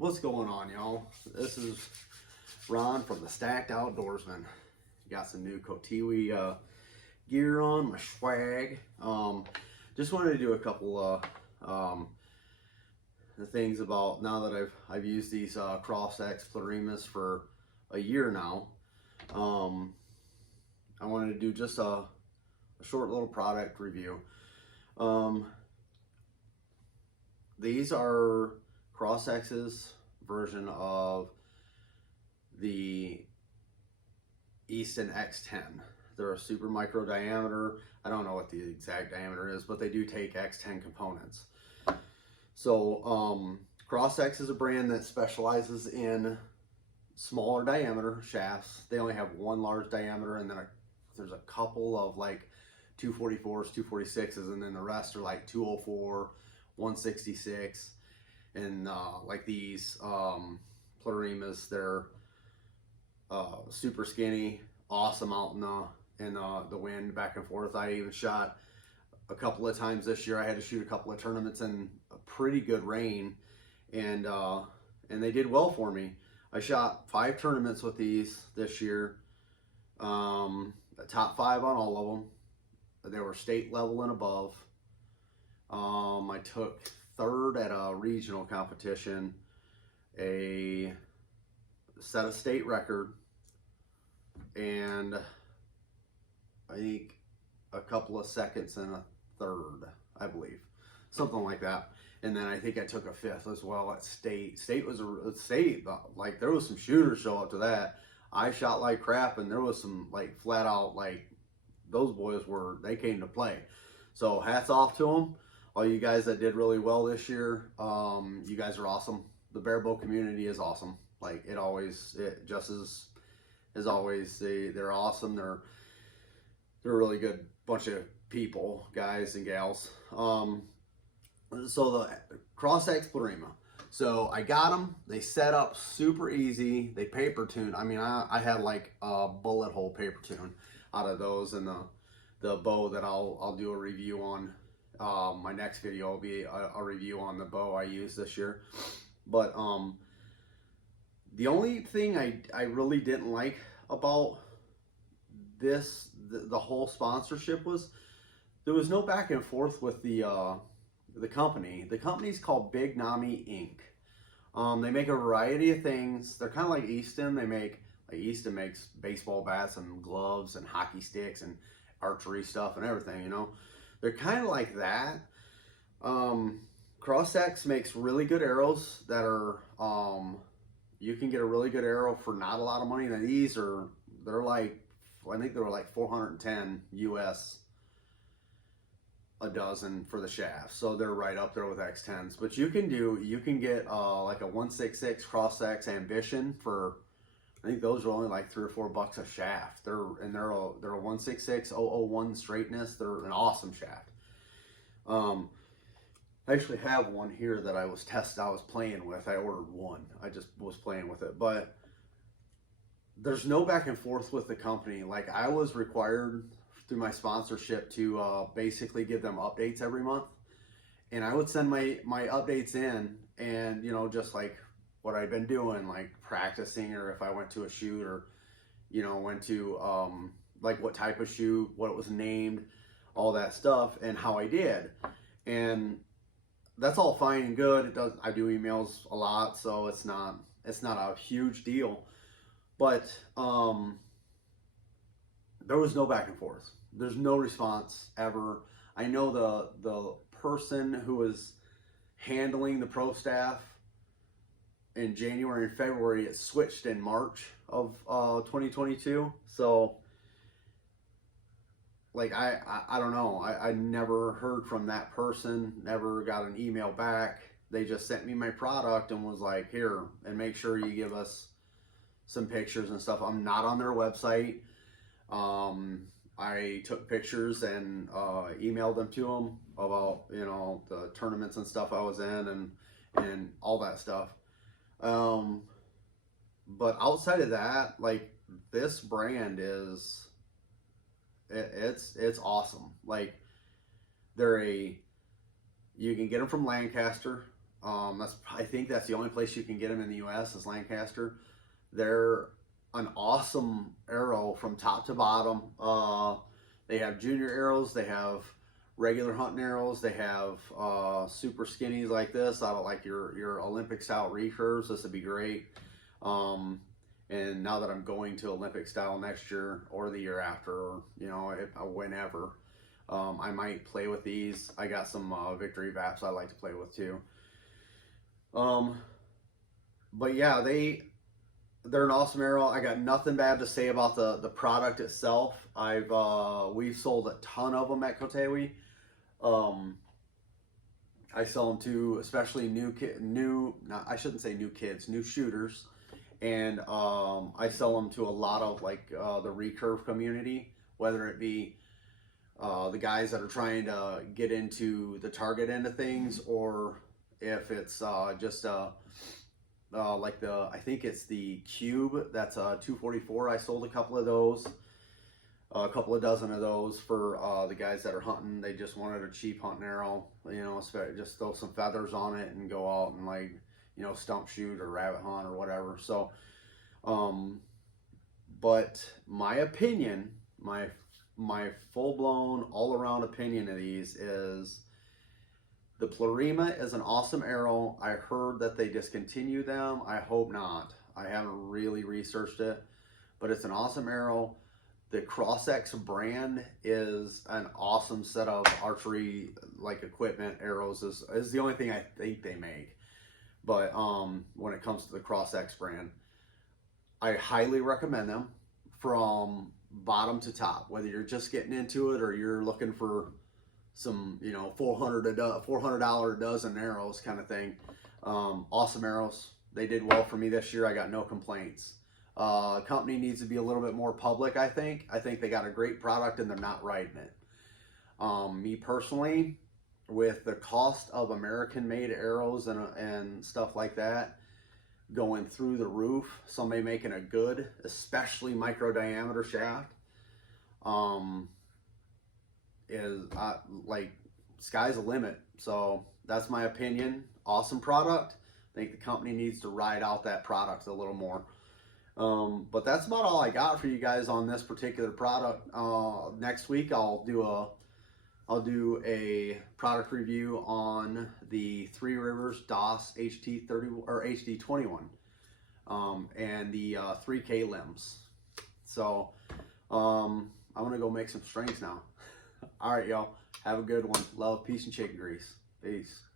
What's going on, y'all? This is Ron from the Stacked Outdoorsman. Got some new Kotiwi gear on, my swag. Just wanted to do a couple the things about now that I've used these Cross-X Plurimas for a year now. I wanted to do just a short little product review. These are Cross-X's version of the Easton X10. They're a super micro diameter. I don't know what the exact diameter is, but they do take X10 components. So Cross-X is a brand that specializes in smaller diameter shafts. They only have one large diameter, and then there's a couple of like 244s, 246s, and then the rest are like 204, 166, and like these Plurimas. They're super skinny, awesome out in the wind, back and forth. I even shot a couple of times this year. I had to shoot a couple of tournaments in a pretty good rain, and they did well for me. I shot 5 tournaments with these this year, a top 5 on all of them. They were state level and above. I took 3rd at a regional competition, set a state record, and I think a couple of seconds and a 3rd, I believe, something like that. And then I think I took a 5th as well at state. State was like there was some shooters show up to that. I shot like crap, and there was some like flat out, like those boys they came to play. So hats off to them, all you guys that did really well this year. You guys are awesome. The barebow community is awesome. Like it just as always. They're awesome. They're a really good bunch of people, guys and gals. So the Cross-X Plurima. So I got them. They set up super easy. They paper tune. I mean, I had like a bullet hole paper tune out of those, and the bow that I'll do a review on. My next video will be a review on the bow I used this year. But the only thing I really didn't like about this, the whole sponsorship, was there was no back and forth with the company. The company's called Big Nami Inc. They make a variety of things. They're kind of like Easton. Easton makes baseball bats and gloves and hockey sticks and archery stuff and everything, you know. They're kind of like that. Cross-X makes really good arrows that are, you can get a really good arrow for not a lot of money. Now they're like, I think they were like 410 US a dozen for the shafts, so they're right up there with X10s. But you can get like a 166 Cross-X Ambition for, I think those are only like $3 or $4 a shaft. They're a 166 001 straightness. They're an awesome shaft. I actually have one here that I was playing with. I ordered one. I just was playing with it, but there's no back and forth with the company. Like I was required through my sponsorship to basically give them updates every month, and I would send my updates in, and you know, just like what I'd been doing, like practicing, or if I went to a shoot, or you know, went to like what type of shoot, what it was named, all that stuff, and how I did. And that's all fine and good. I do emails a lot, so it's not a huge deal. But there was no back and forth. There's no response ever. I know the person who was handling the pro staff in January and February, it switched in March of 2022. So like I don't know. I never heard from that person, never got an email back. They just sent me my product and was like, here, and make sure you give us some pictures and stuff. I'm not on their website. I took pictures and emailed them to them about, you know, the tournaments and stuff I was in, and all that stuff. But outside of that, like, this brand is, it's awesome. Like, you can get them from Lancaster. I think that's the only place you can get them in the U.S. is Lancaster. They're an awesome arrow from top to bottom. They have junior arrows. They have regular hunting arrows. They have super skinnies like this. I don't like your Olympic style recurves. This would be great. And now that I'm going to Olympic style next year or the year after, or whenever, I might play with these. I got some Victory Vaps I like to play with too. But yeah, they're an awesome arrow. I got nothing bad to say about the product itself. We've sold a ton of them at Kotewi. I sell them to especially new shooters, and I sell them to a lot of the recurve community, whether it be the guys that are trying to get into the target end of things, or if it's just I think it's the Cube, that's a 244. I sold a couple of those, a couple of dozen of those for the guys that are hunting. They just wanted a cheap hunting arrow, just throw some feathers on it and go out and stump shoot or rabbit hunt or whatever. So, but my opinion, my full-blown all-around opinion of these is the Plurima is an awesome arrow. I heard that they discontinue them. I hope not. I haven't really researched it, but it's an awesome arrow. The CrossX brand is an awesome set of archery equipment. Arrows is the only thing I think they make. But when it comes to the CrossX brand, I highly recommend them from bottom to top. Whether you're just getting into it or you're looking for some $400 a dozen arrows kind of thing. Awesome arrows. They did well for me this year. I got no complaints. Company needs to be a little bit more public. I think they got a great product and they're not riding it. Me personally, with the cost of American made arrows and stuff like that going through the roof, somebody making a good, especially micro diameter shaft, is sky's the limit. So that's my opinion. Awesome product. I think the company needs to ride out that product a little more. But that's about all I got for you guys on this particular product. Next week I'll do a product review on the Three Rivers DOS HT30 or HD21 and the 3K limbs. So I'm gonna go make some strings now. All right, y'all. Have a good one. Love, peace, and chicken grease. Peace.